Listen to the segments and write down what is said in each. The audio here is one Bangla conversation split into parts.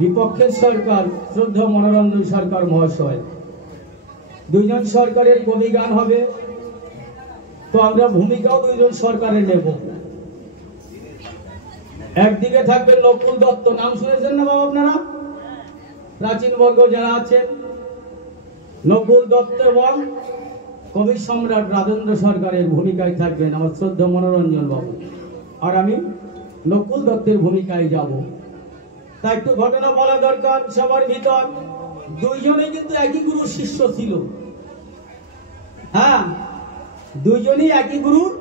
বিপক্ষের সরকার শ্রদ্ধা মনোরঞ্জন সরকার মহাশয়, দুইজন সরকারের কবি গান হবে, তো আমরা ভূমিকাও দুইজন সরকারের নেব। একদিকে থাকবে নকুল দত্ত, নাম শুনেছেন না বাবা আপনারা, প্রাচীন বর্গ যারা আছেন, নকুল দত্ত এবং কবি সম্রাট রাজেন্দ্র সরকারের ভূমিকায় থাকবেন আমার শ্রদ্ধা মনোরঞ্জন বাবু, আর আমি নকুল দত্তের ভূমিকায় যাব। তা একটু ঘটনা বলা দরকার সবার ভিতর। দুইজনে কিন্তু একই গুরুর শিষ্য ছিল। হ্যাঁ, দুইজনই একই গুরুর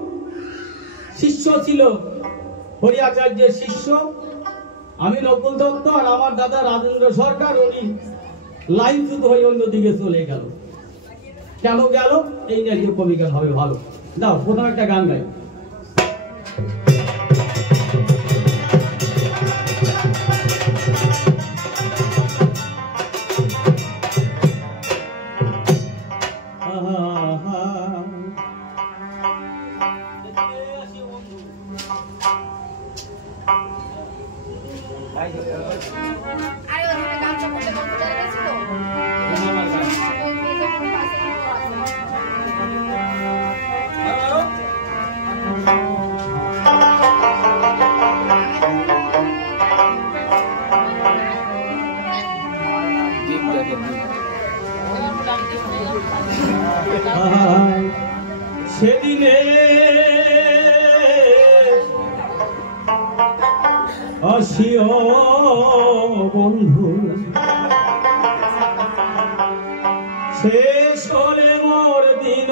শিষ্য ছিল, হরি আচার্যের শিষ্য। আমি নকুল দত্ত, আর আমার দাদা রাজেন্দ্র সরকার, উনি লাইনচ্যুত হয়ে অন্যদিকে চলে গেল। কেন গেল এই নিয়ে একটু কবি গান হবে। ভালো, দাও প্রথম একটা গান গাই। সেদিনে আসিও বন্ধু, শেষ হলে মোর দিন,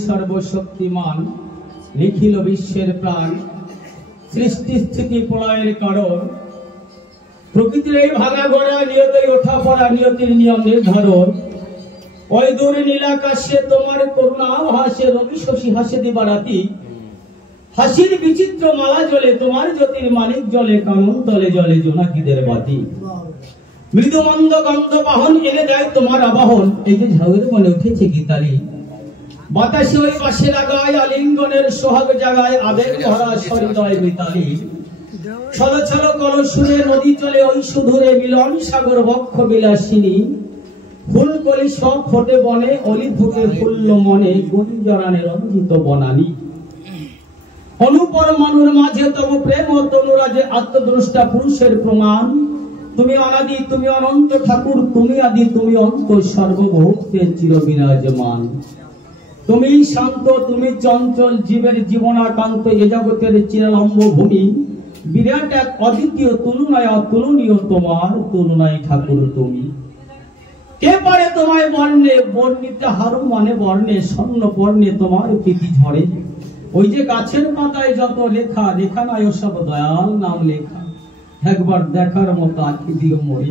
सर्वशक्तिमान निखिल विश्वेर प्राण सृष्टि स्थिति प्रलयेर कारण प्रकृतिर এই ভাঙা গড়া নিয়তের ওঠা পড়া নিয়তির নিয়ম নির্ধারণ ওই দূর নীল আকাশে তোমার করুণা ভাসে রবি শশী হাসে দিবারাতি হাসির বিচিত্র মালা জ্বলে তোমার জ্যোতির মানিক জ্বলে কানন তলে জ্বলে জোনাকিদের বাতি মৃদু মন্দ গন্ধ বাহন এনে দেয় তোমার আবাহন এই যে ঝাউয়ের মনে উঠেছে গীতালি বাতাসে ওই বাসে লাগায় আলিঙ্গনের সোহাগ জাগায় আবেগ ভরা হৃদয় মিতালি ছল ছল কলসুরে নদী চলে ওই সুধুরে মিলন সাগর বক্ষ বিলাসিনী ফুল কলি সব ফোটে বনে অলি ফুটে ফুল্ল মনে গুঞ্জরানে রঞ্জিত বনানী অনুপর মানুর মাঝে তব প্রেম ও তনুরাজে আত্মদ্রষ্টা পুরুষের প্রমাণ তুমি অনাদি তুমি অনন্ত ঠাকুর তুমি আদি তুমি অন্ত সর্বভৌতের চির বিরাজমান তুমি শান্ত তুমি চঞ্চল জীবের জীবনাকান্ত এ জগতের চিরালম্ব ভূমি বিরাট এক অদ্বিতীয় তুলনায় অতুলনীয় তোমার তুলনায় ঠাকুর তুমি কে পারে তোমায় বর্ণে বর্ণিতে হারু মানে বর্ণে স্বর্ণ বর্ণে তোমার প্রীতি ঝরে ওই যে গাছের পাতায় যত লেখা লেখা নাই সব দয়াল নাম লেখা একবার দেখার মতো আঁখি দিও মরে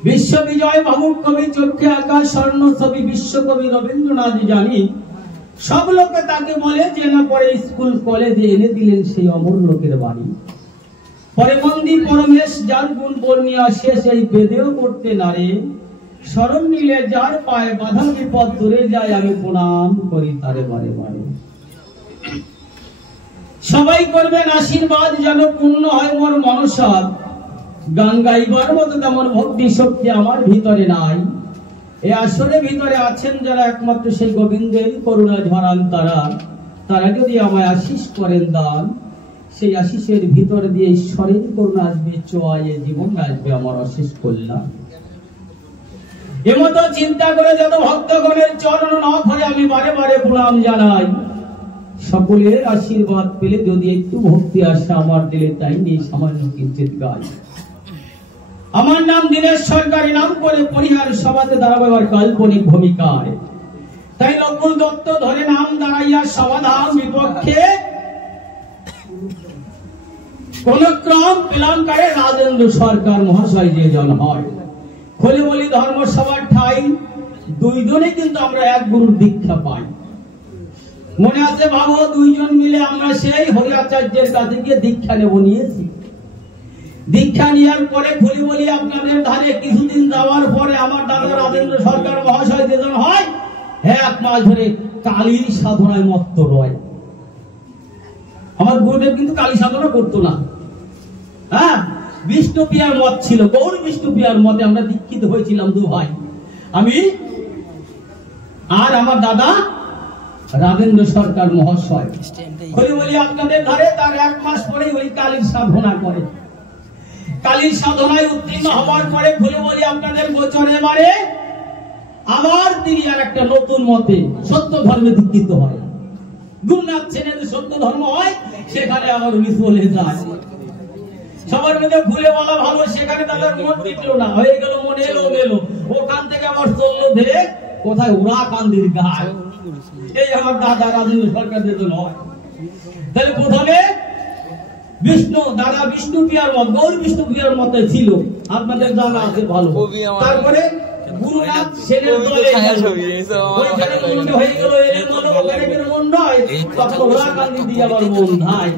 বিশ্ব বিজয় ভাবুক কবি চোখে আঁকা স্বর্ণ ছবি বিশ্বকবি রবীন্দ্রনাথ জানি সব লোকে তাকে বলে যে না পরে স্কুল কলেজে এনে দিলেন সেই অমর লোকের বাড়ি পরে মন্দির পরমেশ যার গুণ বর্ণিয়া শেষ এই বেদেও করতে নারে স্মরণ নিলে যার পায়ে বাধা বিপদ দূরে যায় আমি প্রণাম করি তারে বারে বারে সবাই করবেন আশীর্বাদ যেন পূর্ণ হয় মোর মনসা গান গাইবার মতো তেমন ভক্তি শক্তি আমার ভিতরে নাই এই আসরের ভিতরে আছেন যারা একমাত্র সেই গোবিন্দের করুণা ঝরান তারা যদি আমায় আশীষ করেন দান সেই আশীষের ভিতর দিয়ে ঈশ্বরের করুণা আসবে চোয়ায়ে জীবন আসবে আমার অশেষ কল্যাণ এমতো চিন্তা করে যত ভক্তগণের চরণ না ধরে আমি বারে বারে প্রণাম জানাই। সকলের আশীর্বাদ পেলে যদি একটু ভক্তি আসে আমার দিলে, তাই নিয়ে সামান্য কিঞ্চিত গাই। আমার নাম দীনেশ সরকারি, নাম করে পরিহার সভাতে দাঁড়াবো এবার কাল্পনিক ভূমিকায়। তাই নকুল দত্ত ধরে নাম দাঁড়াইয়া সমাধান বিপক্ষে কোন ক্রম পেলাঙ্কারে রাজেন্দ্র সরকার মহাশয় যে জন হয়। খোলে বলি ধর্মসভার ঠাই দুইজনে কিন্তু আমরা এক গুরুর দীক্ষা পাই। মনে আছে ভাবো, দুইজন মিলে আমরা সেই হরিয়াচার্যের কাছে গিয়ে দীক্ষা নেব নিয়েছি। দীক্ষা নেওয়ার পরে খোলে বলি আপনাদের ধারে কিছুদিন যাওয়ার পরে আমার দাদা রাজেন্দ্র সরকার মহাশয় যেজন হয়, 1 মাস ধরে কালীর সাধনায় মত্ত রয়। আমার গুরুদেব কিন্তু কালী সাধনা করতো না, হ্যাঁ, বিষ্ণুপ্রিয়ার মত ছিল, গৌর বিষ্ণুপ্রিয়ার মতে আমরা দীক্ষিত হয়েছিলাম দু ভাই, আমি আর আমার দাদা রাজেন্দ্র সরকার মহাশয়। খোলে বলি আপনাদের ধারে তার 1 মাস পরে ওই কালীর সাধনা করে। কালীর সাধনায় উত্তীর্ণ হওয়ার পরে খোলে বলি আপনাদের গোচরে মারে আবার তিনি আর একটা নতুন মতে সত্য ধর্মে দীক্ষিত হয়। গুরুনাথ সেনের সত্য ধর্ম হয়, সেখানে আবার উনি চলে যায়। সবার মধ্যে ভুলে বলা ভালো, সেখানে তাদের মন টিকলো না, হয়ে গেল মন এলো মেলো। ওখান থেকে আবার চললো ধীরে কোথায় ওরা কান্দির গায়। এই আমার দাদা রাজেন্দ্র সরকার যেজন হয়। তাহলে প্রথমে বিষ্ণু দাদা বিষ্ণুপ্রিয়ার মত, গৌর বিষ্ণুপ্রিয়ার মতে ছিল, আপনাদের জানা আছে ভালো। তারপরে গুরুনাথ সেনের দলে ওইখানে মন হয়ে গেল এলে মন, ওখানে গেলে মন নয়, তখন ওরা কান্দি দিয়ে আবার মন ধায়।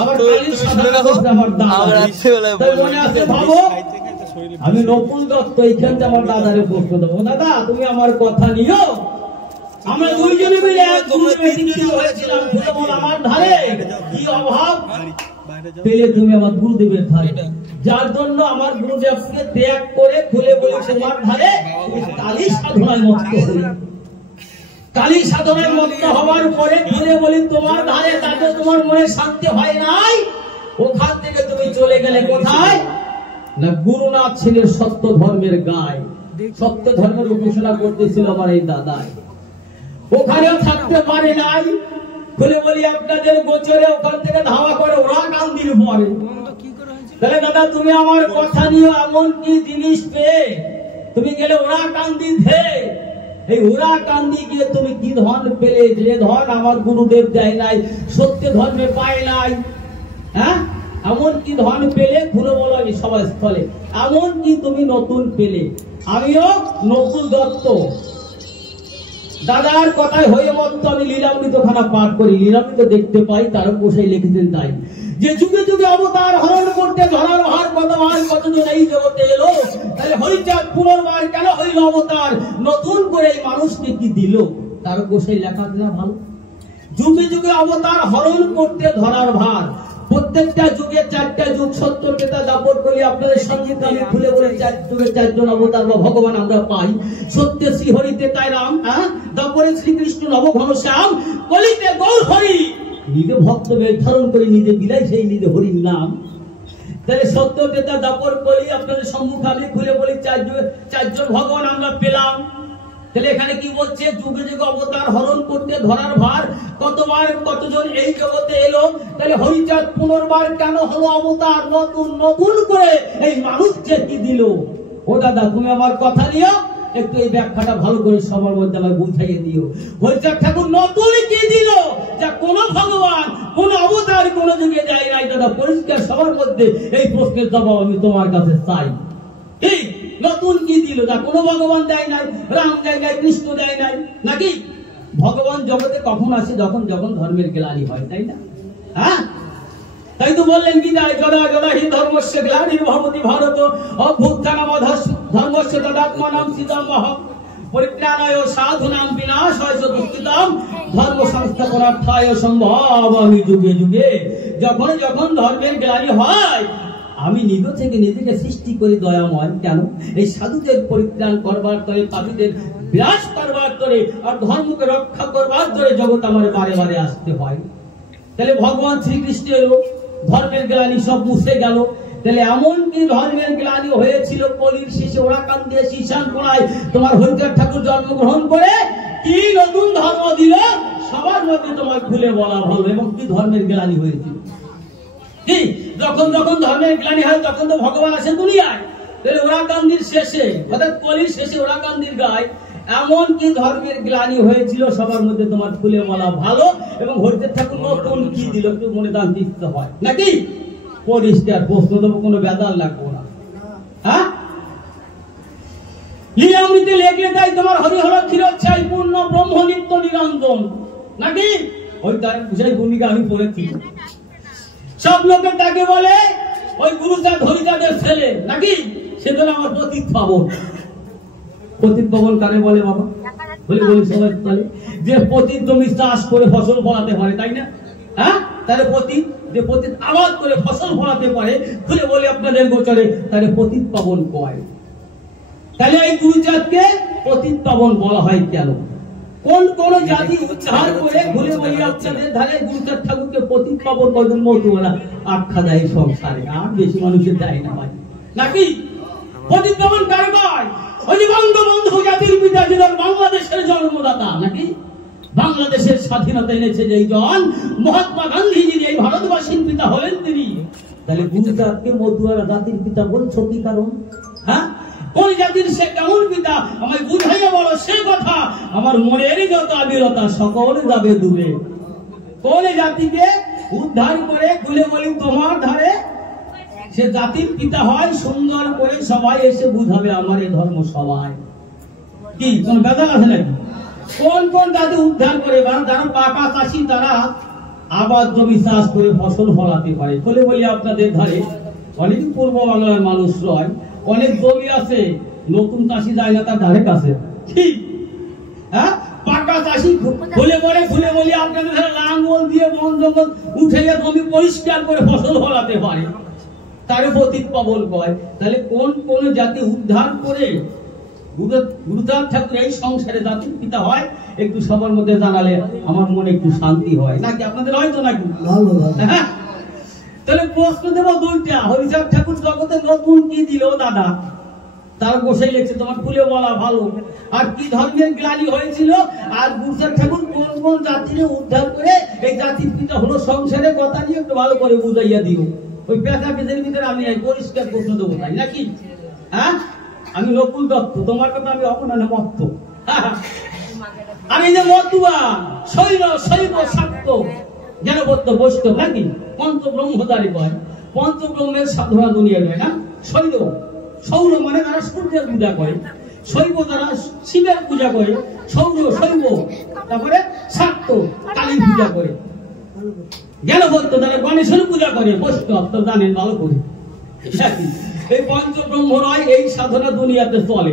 আবার কালীর সাধনা করতে আমার দাদা। তাই মনে আছে ভাবো, আমি নকুল দত্ত এইখানটা আমার দাদারে প্রশ্ন দেবো, দাদা তুমি আমার কথা নিও। আমরা দুইজনে মিলে এক গুরুর দীক্ষিত হয়েছিলাম, আমার ধারে কি অভাব পেলে তুমি আমার গুরুদেবের ধারে, যার জন্য আমার গুরুদেবকে ত্যাগ করে খুলে বলে তোমার ধারে কালী সাধনায় মত্ত হই। কালী সাধনায় মত্ত হওয়ার পরে খুলে বলি তোমার ধারে, তাতে তোমার মনে শান্তি হয় নাই। ওখান থেকে তুমি চলে গেলে কোথায় না, গুরুনাথ ছিলেন সত্য ধর্মের গায়, সত্য ধর্মের উপাসনা করতেছিল আমার এই দাদাই। ওখানেও থাকতে পারে নাই। খুলে বলি আপনাদের গোচরে ওখান থেকে ধাওয়া করে ওরা কান্দির পরে। তাহলে দাদা তুমি আমার কথা নিয়ে এমন কি জিনিস পেয়ে তুমি গেলে ওরা কান্দি ধে, এই ওরা কান্দি গিয়ে তুমি কি ধন পেলে, যে ধন আমার গুরুদেব দেয় নাই, সত্য ধর্মে পায় নাই, হ্যাঁ, এমন কি ধন পেলে খুলে বলো সবাই স্থলে, এমন কি তুমি নতুন পেলে। আমিও নকুল দত্ত দাদার কথায় হয়ে মত আমি লীলামৃত খানা পাঠ করি, লীলামৃত দেখতে পাই, তার কোষায় লিখেছেন তাই যে যুগে যুগে অবতার হরণ করতে ধরার হার কতবার কতজন এই জগতে এলো, তাহলে হরিচাঁদ পুনর্বার কেন হইল অবতার, নতুন করে এই মানুষকে কি দিল, তার কোষায় লেখা না ভালো। যুগে যুগে অবতার হরণ করতে ধরার ভার, প্রত্যেকটা যুগে 4টা যুগ, 70 কেতা দাপট করি আপনাদের সঙ্গীত আমি খুলে বলে 4 যুগে 4 জন অবতার বা ভগবান আমরা পাই। সত্যে শ্রী হরিতে তাই রাম, দাপরে শ্রীকৃষ্ণ নবঘন শ্যাম, কলিতে গৌর হরি, নিজে ভক্ত বেশ ধারণ করে নিজে বিলাই সেই নিজে হরির নাম। তাহলে সত্য কেতা দাপট করি আপনাদের সম্মুখে আমি খুলে বলি 4 জন ভগবান আমরা পেলাম। তাহলে এখানে কি বলছে, যুগে যুগে অবতার হরণ করতে ধরার ভার, কতবার কতজন এই জগতে এলো, তাহলে হরিচাঁদ পুনর্বার কেন হলো অবতার, নতুন নতুন করে এই মানুষকে কি দিল। ও দাদা তুমি আমার কথা নিও, একটু এই ব্যাখ্যাটা ভালো করে সবার মধ্যে আমার বুঝাইয়ে দিও। হরিচাঁদ ঠাকুর নতুন কি দিল, যা কোন ভগবান কোন অবতার কোন যুগে দেয় নাই। দাদা পরিষ্কার সবার মধ্যে এই প্রশ্নের জবাব আমি তোমার কাছে চাই। এই নতুন কি দিল, যা কোন ভগবান দেয় নাই, রাম দেয় নাই, কৃষ্ণ দেয় নাই, নাকি ভগবান জগতে কখন আসে, যখন যখন ধর্মের গ্লানি হয়, তাই না? হ্যাঁ, তাই তো বললেন কি তাই, যদা যদা হি ধর্মস্য গ্লানির্ভবতি ভারত অভ্যুত্থানম ধর্মস্য তদাত্মানাং সিদ্ধমহ পরিত্রাণায় সাধুনাং বিনাশায় চ দুষ্কৃতাম ধর্ম সংস্থাপনার্থায় সম্ভবামি যুগে যুগে। যখন যখন ধর্মের গ্লানি হয় আমি নিজ থেকে নিজেকে সৃষ্টি করি দয়াময়, কেন এই সাধুদের পরিত্রাণ করবার তরে, পাপীদের বিনাশ করবার তরে, আর ধর্মকে রক্ষা করবার তরে জগৎ আমার বারে বারে আসতে হয়। তাহলে ভগবান শ্রীকৃষ্ণ এলো, ধর্মের গ্লানি সব মুছে গেল, তাহলে এমন কি ধর্মের গ্লানি হয়েছিল কলির শেষে ওরাকান দিয়ে শীর্ষান কোনায় তোমার হরিচাঁদ ঠাকুর জন্মগ্রহণ করে কি নতুন ধর্ম দিল সবার মধ্যে তোমার খুলে বলা ভালো। এবং কি ধর্মের গ্লানি হয়েছিল, কি যখন যখন ধর্মের গ্লানি হয় তখন তো ভগবান আসে দুনিয়ায়। তাহলে ওরাকান্দির শেষে অর্থাৎ কলির শেষে ওরাকান্দির গায়ে এমন কি ধর্মের গ্লানি হয়েছিল সবার মধ্যে তোমার খুলে বলা ভালো। এবং হরিচাঁদ ঠাকুর নতুন কি দিল একটু মনে দান দিতে হয় নাকি? পরিষ্কার প্রশ্ন দেবো, কোনো বেদাল লাগবো না। হ্যাঁ, লীলামৃতে লেখলে তাই তোমার হরিহর ক্ষীরোচ্ছাই পূর্ণ ব্রহ্ম নিত্য নিরঞ্জন নাকি? ওই তার সেই ভূমিকা আমি পড়েছি। সব লোকে তাকে বলে ওই গুরুচাঁদ হরিচাঁদের ছেলে নাকি? সেজন্য আমার পতিত পাবন। পতিত পাবন কারে বলে বাবা? বলি সবাই বলে যে পতিত জমি চাষ করে ফসল ফলাতে পারে, তাই না? হ্যাঁ, তাহলে পতিত যে পতিত আবাদ করে ফসল ফলাতে পারে খুলে বলে আপনাদের গোচরে তাহলে পতিত পাবন কয়। তাহলে এই গুরুচাঁদকে পতিত পাবন বলা হয় কেন? কোন কোন জাতি উদ্ধার করে খুলে বলি আপনাদের ধারে গুরুচাঁদ ঠাকুরকে পতিত পাবন কজন মতুয়ারা আখ্যা দেয় সংসারে, আর বেশি মানুষের দেয় না ভাই নাকি? পতিত পাবন কারে কয়? ওই যে বঙ্গবন্ধু জাতির পিতা যিনি বাংলাদেশের জন্মদাতা নাকি? বাংলাদেশের স্বাধীনতা এনেছে যেই জন মহাত্মা গান্ধী যিনি এই ভারতবাসীর পিতা হলেন তিনি। তাহলে গুরুচাঁদকে মতুয়ারা জাতির পিতা বলছো কি কারণ? হ্যাঁ, কোন জাতির সে কেমন পিতা আমায় বুঝাইয়া বলো সে কথা, আমার মনের যত আবিরতা সকল যাবে দূরে। কোন জাতিকে উদ্ধার করে খুলে বলি তোমার ধারে সে জাতির পিতা হয়, সুন্দর করে সবাই এসে বুঝাবে আমার এই ধর্ম সবাই। কি কোন বেদাল আছে নাকি? কোন কোন জাতি উদ্ধার করে? যারা পাকা চাষি তারা আবাদ জমি চাষ করে ফসল ফলাতে পারে। বলে বলি আপনাদের ধারে অনেক পূর্ব বাংলার মানুষ রয়, অনেক জমি আছে, নতুন চাষি যায় না তার ধারে কাছে। ঠিক, হ্যাঁ, পাকা চাষি খুলে বলি আপনাদের ধারে লাঙ্গল দিয়ে বন জঙ্গল উঠে জমি পরিষ্কার করে ফসল ফলাতে পারে, তারে পতিত পাবন কয়। তাহলে কোন কোন জাতি উদ্ধার করে গুরুচাঁদ ঠাকুর এই সংসারে জাতির পিতা হয় একটু সবার মধ্যে জানালে আমার মনে একটু শান্তি হয় নাকি? আপনাদের হয়তো নাকি? তাহলে প্রশ্ন দেবো দুইটা। হরিচাঁদ ঠাকুর জগতে নতুন কি দিল দাদা? তার বসে লেগেছে তোমার খুলে বলা ভালো। আর কি ধর্মের গ্লানি হয়েছিল? আর গুরুচাঁদ ঠাকুর কোন কোন জাতির উদ্ধার করে এই জাতির পিতা হলো সংসারে কথা নিয়ে একটু ভালো করে বুঝাইয়া দিও। ওই পেঁচা পেঁচের ভিতরে আমি পরিষ্কার প্রশ্ন দেবো তাই নাকি? হ্যাঁ, আমি নকুল দত্ত, তোমার কথা আমি অপনানে মত্ত। আমি যে মতুয়া শৈব শৈব শাক্ত জ্ঞানবদ্ধ বৈষ্ণব নাকি? পঞ্চব্রহ্মচারী কয়, পঞ্চব্রহ্মের সাধনা দুনিয়া নয় না? শৈব সৌর মানে যারা সূর্যের পূজা করে, শৈব যারা শিবের পূজা করে, সৌর শৈব, তারপরে শাক্ত কালী পূজা করে, জ্ঞানবদ্ধ যারা গণেশের পূজা করে, বৈষ্ণব তো জানেন ভালো করে। এই পঞ্চব্রহ্ম নয়, এই সাধনা দুনিয়াতে চলে।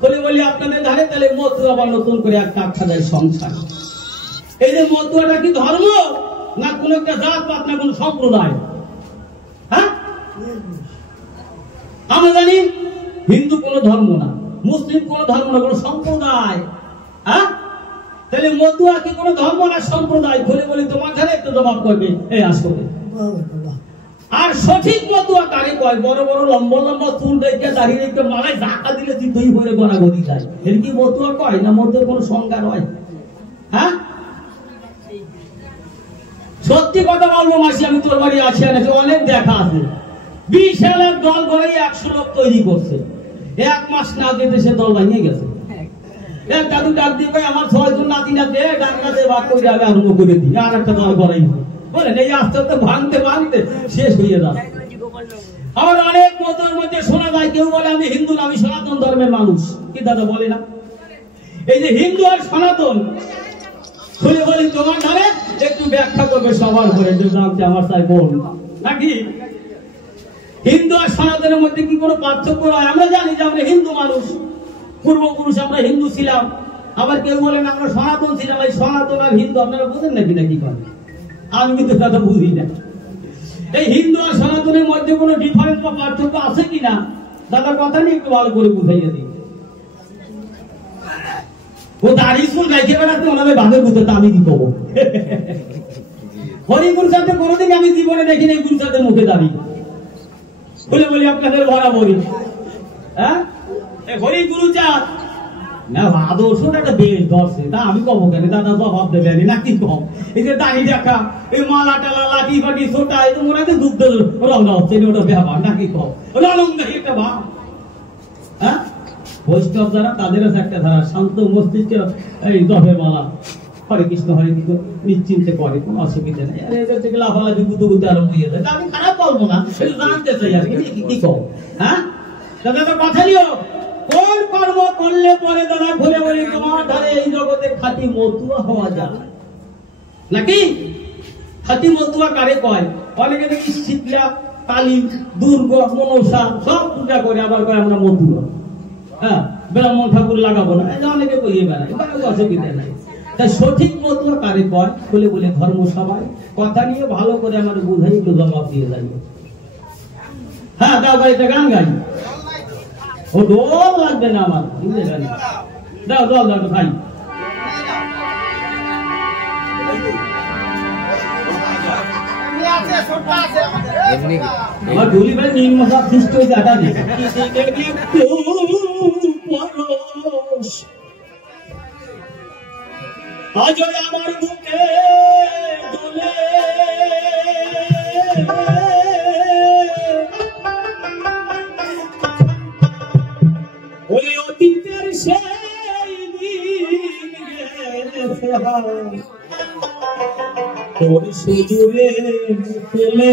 বলে বলি আপনাদের ধারে তাহলে মতুয়া আবার নতুন করে একটা আখ্যা দেয় সংসার। এই যে মতুয়াটা কি ধর্ম না কোন একটা জাত পাত না কোন সম্প্রদায়? হ্যাঁ, আমরা জানি হিন্দু কোন ধর্ম না, মুসলিম কোন ধর্ম না, কোন সম্প্রদায়। হ্যাঁ, তাহলে মতুয়া কি কোন ধর্ম না সম্প্রদায়? বলে বলি তোমার ধারে একটু জবাব করবে এই আসলে। আর সঠিক মতুয়া কারে কয়? বড় বড় লম্বা লম্বা চুল দেখে দাঁড়িয়ে রেখে মালায় ধাক্কা দিলে তুই হয়ে গড়াগড়ি যায়, এর কি মতুয়া কয়? না মতুয়ার কোন সংজ্ঞা রয়? হ্যাঁ, সত্যি কথা বলবো মাসি, আমি তোর বাড়ি আছি নাকি অনেক দেখা আছে। 20 সালের দল করে 100 লোক তৈরি করছে, 1 মাস না যেতে সে দল ভেঙে গেছে। এক দাদু ডাক দিয়ে কয় আমার 6 জন নাতি নাতি ডাকাতে বাদ করে যাবে আরম্ভ করে দিই, আর একটা দল করাই বলেন। এই আস্তে আস্তে ভাঙতে ভাঙতে শেষ হয়ে যাবে। আমার অনেক মতের মধ্যে শোনা যায় কেউ বলে আমি হিন্দু না, আমি সনাতন ধর্মের মানুষ। কি দাদা বলে না? এই যে হিন্দু আর সনাতন খুলে বলি তোমার ধারে একটু ব্যাখ্যা করবে সবার করে জানতে আমার চাই বল নাকি? হিন্দু আর সনাতনের মধ্যে কি কোনো পার্থক্য হয়? আমরা জানি যে আমরা হিন্দু মানুষ, পূর্বপুরুষ আমরা হিন্দু ছিলাম। আবার কেউ বলেন আমরা সনাতন ছিলাম। এই সনাতন আর হিন্দু আপনারা বোঝেন নাকি? নাকি করে আমি কিন্তু কথা বুঝি না। এই হিন্দু আর সনাতনের মধ্যে কোনো ডিফারেন্স বা পার্থক্য আছে কিনা দাদার কথা নিয়ে একটু ভালো করে বুঝাইয়া দিই। ও দাঁড়িয়ে স্কুল গাইতে বেড়াতে ওনাদের বাঁধে বুঝতে আমি কি কব? হরি গুরুচাঁদের কোনোদিন আমি জীবনে দেখিনি গুরুচাঁদের মুখে দাঁড়িয়ে। বলে বলি আপনাদের বরাবরই। হ্যাঁ হরি গুরুচাঁদ না আদর্শটা একটা বেশ ধরছে, তা আমি কব কেন দাদা জবাব দেবেনি নাকি কম। এই যে দাড়ি দেখা, এই মালা টালা লাঠি ফাটি ছোটা, এই তো মনে হয় দুগ্ধ রওনা হচ্ছে ওটা ব্যাপার নাকি কম, রণঙ্গাহী একটা ভাব। হ্যাঁ বৈষ্ণব যারা তাদের আছে একটা ধারা, শান্ত মস্তিষ্কে এই দফে মালা হরে কৃষ্ণ নিশ্চিন্তে করে, কোনো অসুবিধা নেই। এদের থেকে লাফালাফি গুদু গুদু আরম্ভ হয়ে যায়, আমি খারাপ বলবো না, জানতে চাই আর কি কম। হ্যাঁ দাদা কথা নিও, কোন কর্ম করলে পরে দাদা ঘুরে বলি তোমার ধারে এই জগতে খাঁটি মতুয়া হওয়া যায় নাকি? খাঁটি মতুয়া কারে কয়? অনেকে দেখি শীতলা কালী দুর্গা মনসা সব পূজা করে, আবার কয় আমরা মতুয়া। হ্যাঁ ব্রাহ্মণ ঠাকুর লাগাবো না, অনেকে কইয়ে বেড়ায়, অসুবিধা নাই। তাই সঠিক মতুয়া কারে কয় বলে বলে ধর্ম সবাই কথা নিয়ে ভালো করে আমার বুঝাই, একটু জবাব দিয়ে যাইবে। হ্যাঁ দাও গাড়িটা গান গাই, ও দোল লাগবে না আমার, বুঝলে গান দাও দল দাও ভাই। আমার ডুলি ভাই নিম মশা সৃষ্টি হয়েছে, আটা দিয়ে আজ আমার বুকে দোলে ওই অতীতের সেই দিন তোর সুজুরে পেলে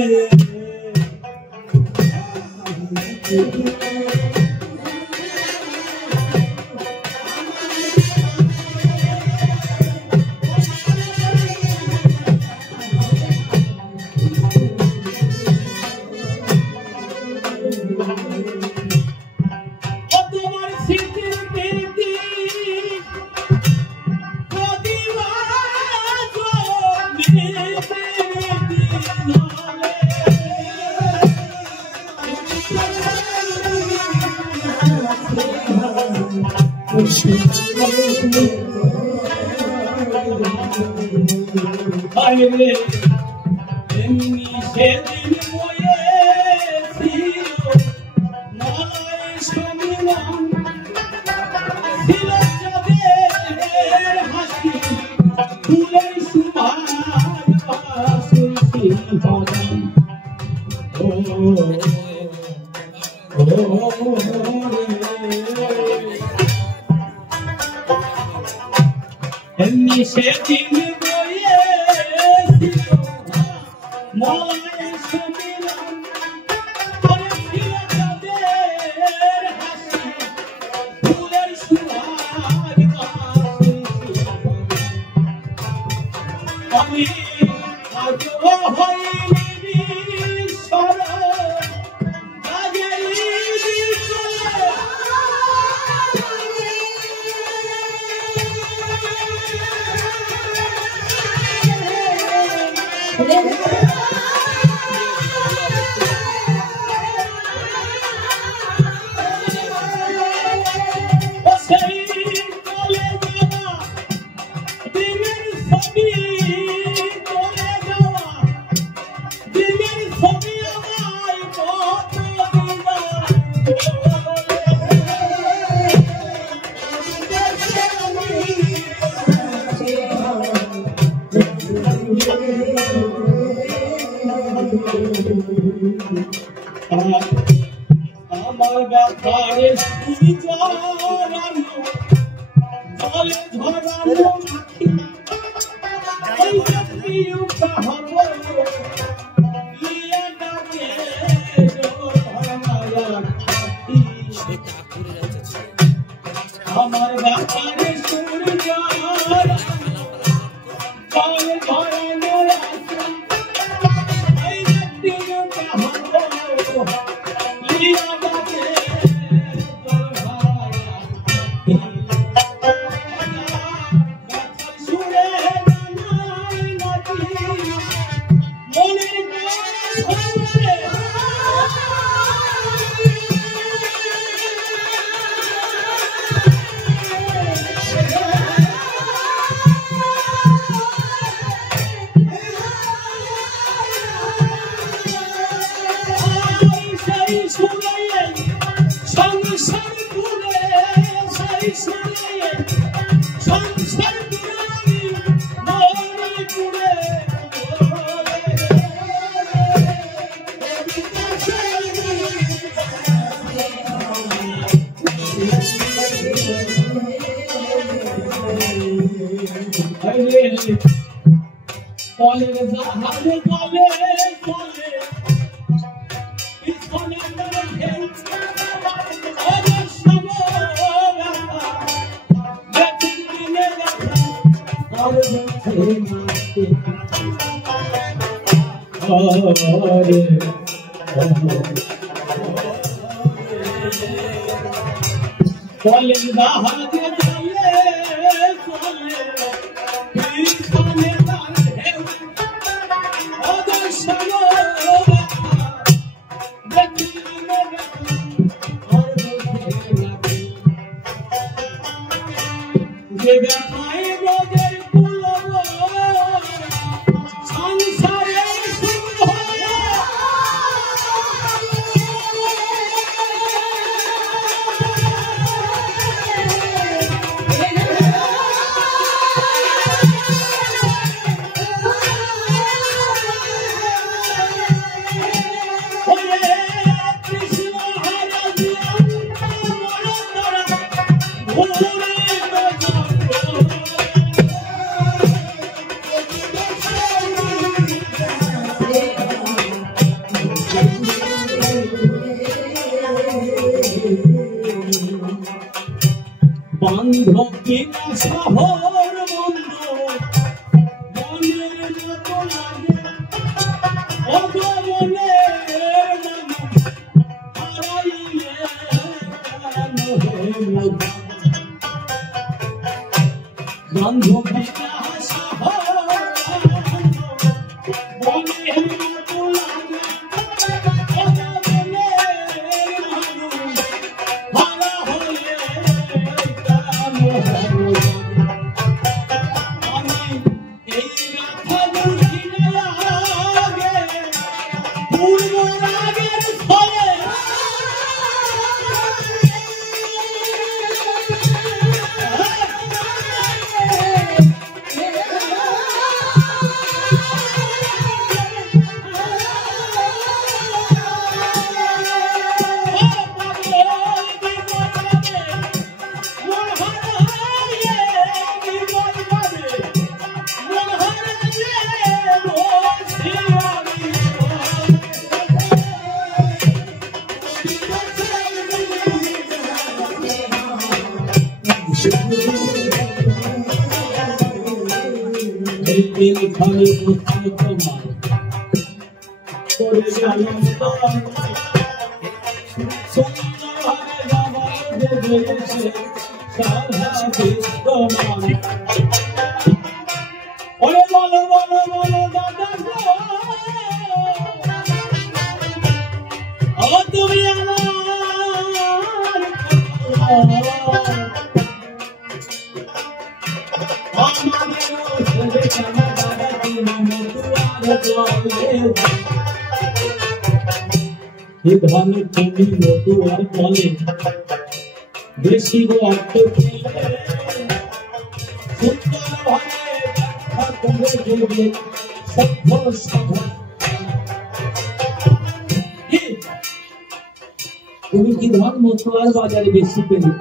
তুমি কি ধন মতুয়ার বাজারে বেশি পেলে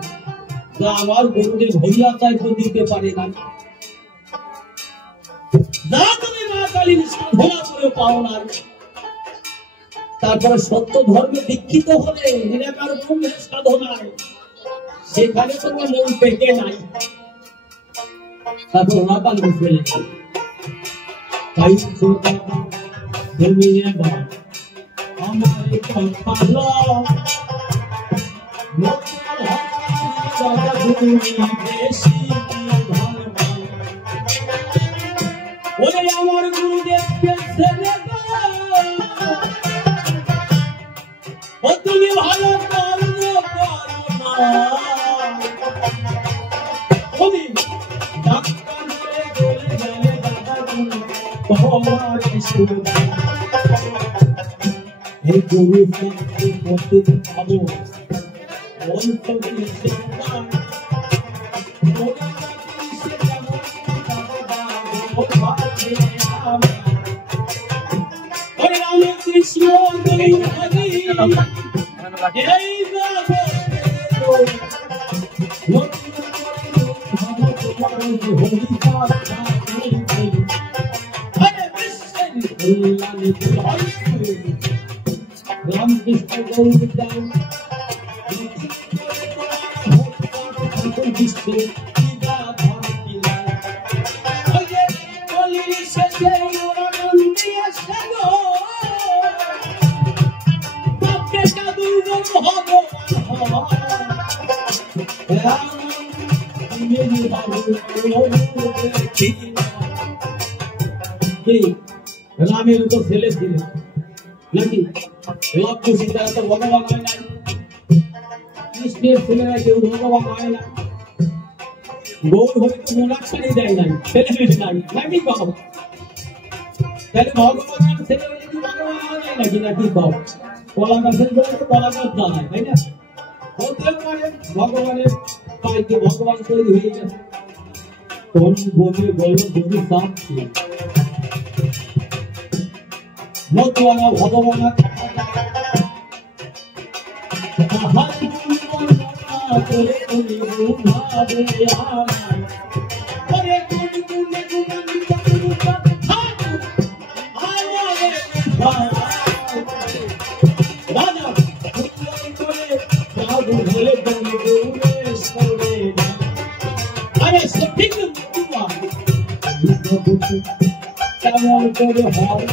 যা আমার গরুদের ভইয়া চাইতে দিতে পারে না, যা তুমি মা কালীর সাধনা করে পাও না। তারপরে সত্য ধর্মে দীক্ষিত হলে নিরাকার ব্রহ্মের সাধনায় সেখানে তোমার মন পেকে নাই। তারপর রাপাল ফেলে তাই তুমি এবার আমার ভালো আমার গুরুদেবকে ছেড়ে ও তুমি ভালো কর্ম করো না, তুমি ডাক্তার বলে চলে গেলে দাদা তোমার সুবিধা এই গুরু পথে পাবো ও রামের তো ছেলে ছিল নাকি লক্ষ্য সীতা তো ভগবান হয় না, কৃষ্ণের ছেলেরা কেউ ভগবান হয় না, গৌর হয়তো মোনাক্ষারি দেয় নাই, ছেলে মেয়ে নাই নাকি বাবা, তাহলে ভগবানের ছেলে যদি ভগবান হয় নাই নাকি নাকি বাবা, কলা গাছের জন্য কলা গাছ দাঁড়ায় তাই না, হতে পারে ভগবানের পাইতে ভগবান তৈরি হয়ে গেছে। কোন বলে বলল গুরু শান্তি মতুয়ানা ভগবানা কেমন করে হয়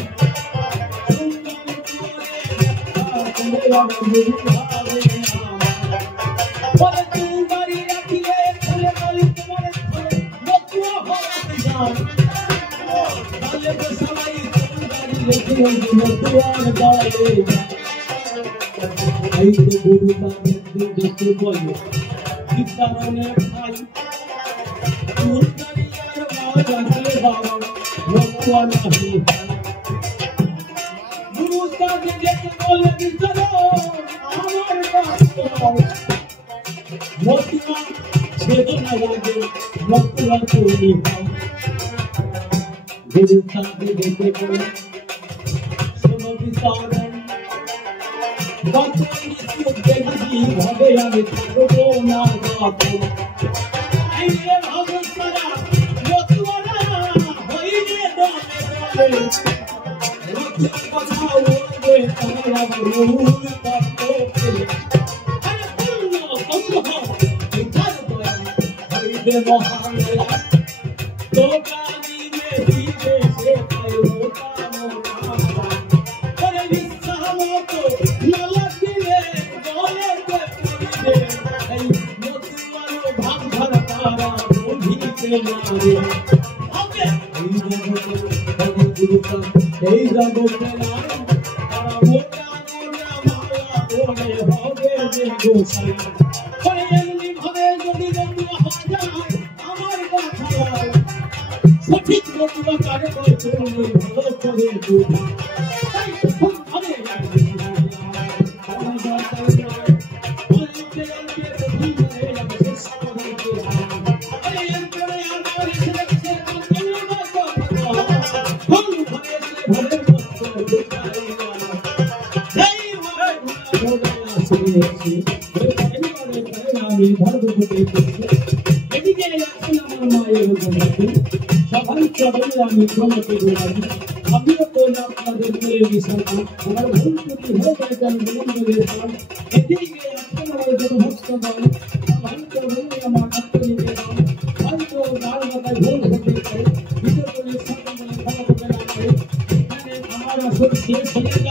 শেষ হয়ে